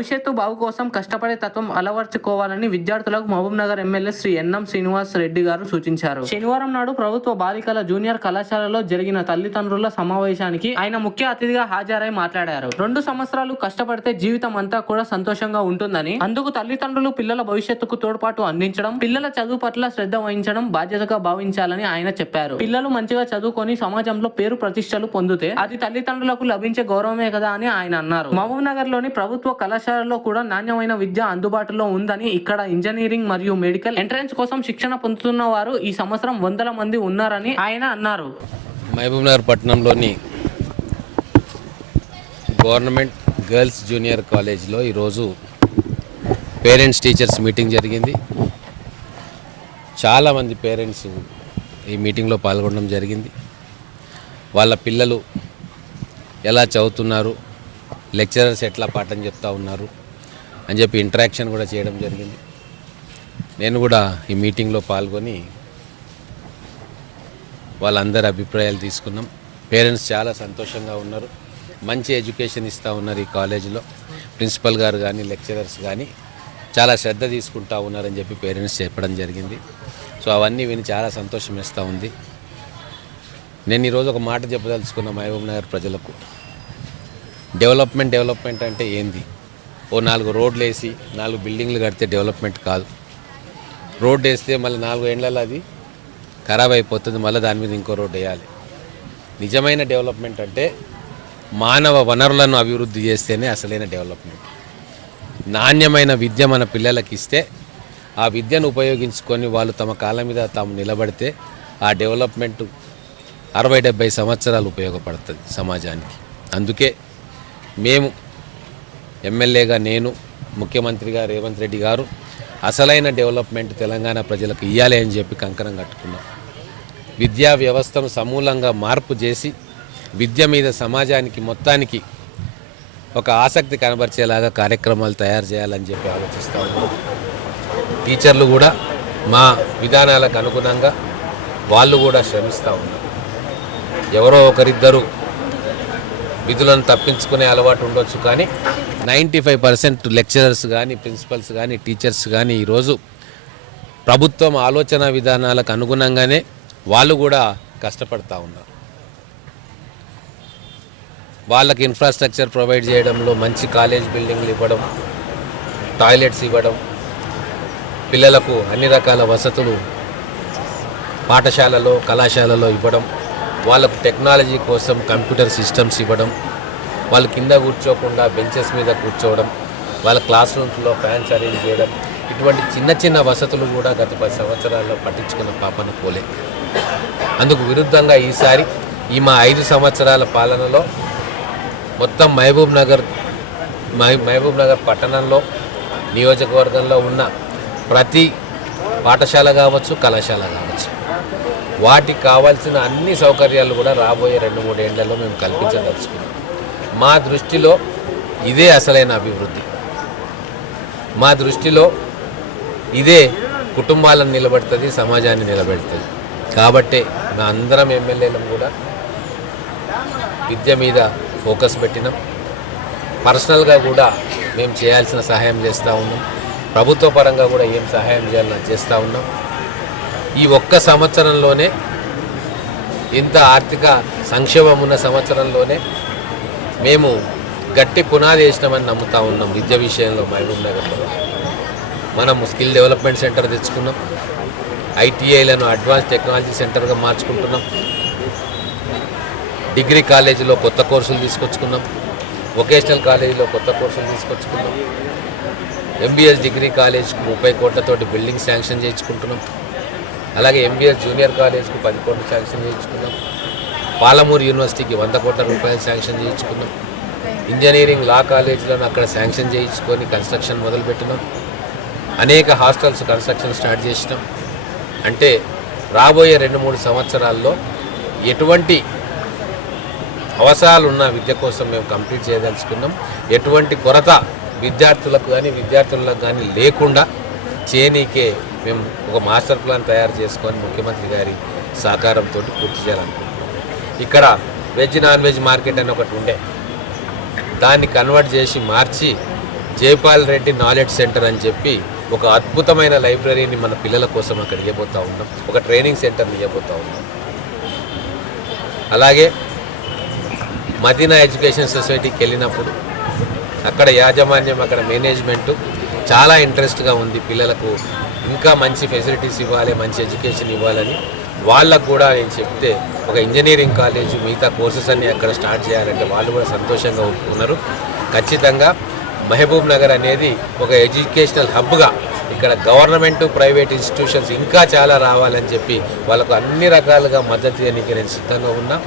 భవిష్యత్తు బాగు కోసం కష్టపడే తత్వం అలవర్చుకోవాలని విద్యార్థులకు మహబూబ్నగర్ ఎమ్మెల్యే శ్రీ ఎన్ఎం శ్రీనివాస్ రెడ్డి గారు సూచించారు. శనివారం నాడు ప్రభుత్వ బాలికల జూనియర్ కళాశాలలో జరిగిన తల్లిదండ్రుల సమావేశానికి ఆయన ముఖ్య అతిథిగా హాజరై మాట్లాడారు. 2 సంవత్సరాలు కష్టపడితే జీవితం అంతా కూడా సంతోషంగా ఉంటుందని, అందుకు తల్లిదండ్రులు పిల్లల భవిష్యత్తుకు తోడ్పాటు అందించడం, పిల్లల చదువు పట్ల శ్రద్ధ వహించడం బాధ్యతగా భావించాలని ఆయన చెప్పారు. పిల్లలు మంచిగా చదువుకొని సమాజంలో పేరు ప్రతిష్టలు పొందితే అది తల్లిదండ్రులకు లభించే గౌరవమే కదా అని ఆయన అన్నారు. మహబూబ్నగర్ లోని ప్రభుత్వ కళాశాలలో కూడా నాణ్యమైన విద్య అందుబాటులో ఉందని, ఇక్కడ ఇంజనీరింగ్ మరియు మెడికల్ ఎంట్రన్స్ కోసం శిక్షణ పొందుతున్న వారు ఈ సంవత్సరం 100 మంది ఉన్నారని ఆయన అన్నారు. మహబూబ్నగర్ పట్టణంలోని గవర్నమెంట్ గర్ల్స్ జూనియర్ కాలేజ్లో ఈరోజు పేరెంట్స్ టీచర్స్ మీటింగ్ జరిగింది. చాలామంది పేరెంట్స్ ఈ మీటింగ్లో పాల్గొనడం జరిగింది. వాళ్ళ పిల్లలు ఎలా చదువుతున్నారు, లెక్చరర్స్ ఎట్లా పాఠం చెప్తా ఉన్నారు అని చెప్పి ఇంటరాక్షన్ కూడా చేయడం జరిగింది. నేను కూడా ఈ మీటింగ్లో పాల్గొని వాళ్ళందరి అభిప్రాయాలు తీసుకున్నాం. పేరెంట్స్ చాలా సంతోషంగా ఉన్నారు. మంచి ఎడ్యుకేషన్ ఇస్తూ ఉన్నారు. ఈ కాలేజీలో ప్రిన్సిపల్ గారు కానీ లెక్చరర్స్ కానీ చాలా శ్రద్ధ తీసుకుంటా ఉన్నారని చెప్పి పేరెంట్స్ చెప్పడం జరిగింది. సో అవన్నీ విని చాలా సంతోషం వేస్తూ ఉంది. నేను ఈరోజు ఒక మాట చెప్పదలుచుకున్న మహబూబ్నగర్ ప్రజలకు. డెవలప్మెంట్ అంటే ఏంది? ఓ 4 రోడ్లు వేసి 4 బిల్డింగ్లు కడితే డెవలప్మెంట్ కాదు. రోడ్డు వేస్తే మళ్ళీ 4 ఏళ్లలో అది ఖరాబ్ అయిపోతుంది, మళ్ళీ దాని మీద ఇంకో రోడ్డు వేయాలి. నిజమైన డెవలప్మెంట్ అంటే మానవ వనరులను అభివృద్ధి చేస్తేనే అసలైన డెవలప్మెంట్. నాణ్యమైన విద్య మన పిల్లలకి ఇస్తే ఆ విద్యను ఉపయోగించుకొని వాళ్ళు తమ కాళ్ళ మీద తాము నిలబడితే ఆ డెవలప్మెంట్ 60-70 సంవత్సరాలు ఉపయోగపడుతుంది సమాజానికి. అందుకే మేము ఎమ్మెల్యేగా, నేను ముఖ్యమంత్రిగా రేవంత్ రెడ్డి గారు అసలైన డెవలప్మెంట్ తెలంగాణ ప్రజలకు ఇవ్వాలి అని చెప్పి కంకణం కట్టుకున్నాం. విద్యా వ్యవస్థను సమూలంగా మార్పు చేసి విద్య మీద సమాజానికి మొత్తానికి ఒక ఆసక్తి కనబరిచేలాగా కార్యక్రమాలు తయారు చేయాలని చెప్పి ఆలోచిస్తూ ఉన్నాం. టీచర్లు కూడా మా విధానాలకు అనుగుణంగా వాళ్ళు కూడా శ్రమిస్తూ ఉన్నారు. ఎవరో ఒకరిద్దరు విధులను తప్పించుకునే అలవాటు ఉండొచ్చు, కానీ 95% లెక్చరర్స్ కానీ ప్రిన్సిపల్స్ కానీ టీచర్స్ కానీ ఈరోజు ప్రభుత్వం ఆలోచన విధానాలకు అనుగుణంగానే వాళ్ళు కూడా కష్టపడతా ఉన్నారు. వాళ్ళకి ఇన్ఫ్రాస్ట్రక్చర్ ప్రొవైడ్ చేయడంలో మంచి కాలేజ్ బిల్డింగ్లు ఇవ్వడం, టాయిలెట్స్ ఇవ్వడం, పిల్లలకు అన్ని రకాల వసతులు పాఠశాలలో కళాశాలలో ఇవ్వడం, వాళ్ళకు టెక్నాలజీ కోసం కంప్యూటర్ సిస్టమ్స్ ఇవ్వడం, వాళ్ళు కింద కూర్చోకుండా బెంచెస్ మీద కూర్చోవడం, వాళ్ళ క్లాస్ రూమ్స్లో ఫ్యాన్స్ అరేంజ్ చేయడం, ఇటువంటి చిన్న చిన్న వసతులు కూడా గత 10 సంవత్సరాల్లో పట్టించుకున్న పాపన పోలే. అందుకు విరుద్ధంగా ఈసారి మా 5 సంవత్సరాల పాలనలో మొత్తం మహబూబ్ నగర్ పట్టణంలో నియోజకవర్గంలో ఉన్న ప్రతి పాఠశాల కావచ్చు కళాశాల కావచ్చు వాటికి కావాల్సిన అన్ని సౌకర్యాలు కూడా రాబోయే 2-3 ఏళ్లలో మేము కల్పించదలుచుకున్నాం. మా దృష్టిలో ఇదే అసలైన అభివృద్ధి. మా దృష్టిలో ఇదే కుటుంబాలను నిలబెడుతుంది, సమాజాన్ని నిలబెడుతుంది. కాబట్టే నా అందరం ఎమ్మెల్యేలను కూడా విద్య మీద ఫోకస్ పెట్టినాం. పర్సనల్గా కూడా మేము చేయాల్సిన సహాయం చేస్తూ ఉన్నాం. ప్రభుత్వ పరంగా కూడా ఏం సహాయం చేయాలని చేస్తూ ఉన్నాం. ఈ ఒక్క సంవత్సరంలోనే ఇంత ఆర్థిక సంక్షేమం ఉన్న సంవత్సరంలోనే మేము గట్టి పునాది వేసినామని నమ్ముతా ఉన్నాం. విద్య విషయంలో మహబూబ్ నగర్లో మనము స్కిల్ డెవలప్మెంట్ సెంటర్ తెచ్చుకున్నాం. ఐటీఐలను అడ్వాన్స్ టెక్నాలజీ సెంటర్గా మార్చుకుంటున్నాం. డిగ్రీ కాలేజీలో కొత్త కోర్సులు తీసుకొచ్చుకున్నాం. వొకేషనల్ కాలేజీలో కొత్త కోర్సులు తీసుకొచ్చుకున్నాం. ఎంబీఎస్ డిగ్రీ కాలేజ్కు 30 కోట్లతోటి బిల్డింగ్ శాంక్షన్ చేయించుకుంటున్నాం. అలాగే ఎంబీఎస్ జూనియర్ కాలేజ్కు 10 కోట్లు శాంక్షన్ చేయించుకున్నాం. పాలమూరు యూనివర్సిటీకి 100 కోట్ల రూపాయలు శాంక్షన్ చేయించుకున్నాం. ఇంజనీరింగ్ లా కాలేజీలను అక్కడ శాంక్షన్ చేయించుకొని కన్స్ట్రక్షన్ మొదలుపెట్టినాం. అనేక హాస్టల్స్ కన్స్ట్రక్షన్ స్టార్ట్ చేసినాం. అంటే రాబోయే 2-3 సంవత్సరాల్లో ఎటువంటి అవసరాలు ఉన్న విద్య కోసం మేము కంప్లీట్ చేయదలుచుకున్నాం. ఎటువంటి కొరత విద్యార్థులకు కానీ లేకుండా చేయనీకే మేము ఒక మాస్టర్ ప్లాన్ తయారు చేసుకొని ముఖ్యమంత్రి గారి సహకారంతో పూర్తి చేయాలనుకుంటున్నాం. ఇక్కడ వెజ్ నాన్ వెజ్ మార్కెట్ అని ఒకటి ఉండే, దాన్ని కన్వర్ట్ చేసి మార్చి జైపాల్ రెడ్డి నాలెడ్జ్ సెంటర్ అని చెప్పి ఒక అద్భుతమైన లైబ్రరీని మన పిల్లల కోసం అక్కడ ఇవ్వబోతూ ఉన్నాం. ఒక ట్రైనింగ్ సెంటర్ని ఇవ్వబోతూ ఉన్నాం. అలాగే మదీనా ఎడ్యుకేషన్ సొసైటీకి వెళ్ళినప్పుడు అక్కడ యాజమాన్యం, అక్కడ మేనేజ్మెంటు చాలా ఇంట్రెస్ట్గా ఉంది. పిల్లలకు ఇంకా మంచి ఫెసిలిటీస్ ఇవ్వాలి, మంచి ఎడ్యుకేషన్ ఇవ్వాలని. వాళ్ళకు కూడా నేను చెప్తే ఒక ఇంజనీరింగ్ కాలేజ్, మిగతా కోర్సెస్ అన్నీ అక్కడ స్టార్ట్ చేయాలంటే వాళ్ళు కూడా సంతోషంగా ఒప్పుకున్నారు. ఖచ్చితంగా మహబూబ్ నగర్ అనేది ఒక ఎడ్యుకేషనల్ హబ్గా ఇక్కడ గవర్నమెంట్, ప్రైవేట్ ఇన్స్టిట్యూషన్స్ ఇంకా చాలా రావాలని చెప్పి వాళ్ళకు అన్ని రకాలుగా మద్దతు ఇవ్వడానికి నేను సిద్ధంగా ఉన్నా.